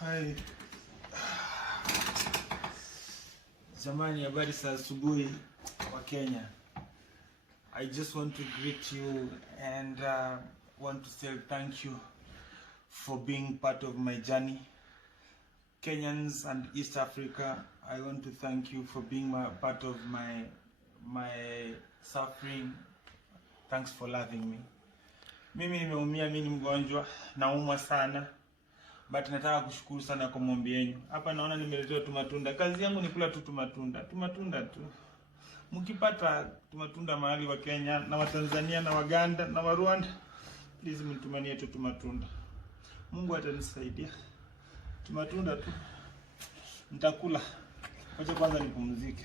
Hai. Jamani, habari za asubuhi wa Kenya. I just want to greet you and want to say thank you for being part of my journey. Kenyans and East Africa, I want to thank you for being part of my suffering. Thanks for loving me. Mimi nimeumia, mimi ni mgonjwa, naumwa sana. But nataka kushukuru sana kwa maombi yenu. Hapa naona nimeletewa tu matunda. Kazi yangu ni kula tu matunda. Matunda tu. Mkipata matunda mahali wa Kenya na wa Tanzania na Waganda na wa Rwanda, please mtumanie tu matunda. Mungu atanisaidia. Matunda tu. Nitakula. Wacha kwanza nipumzike.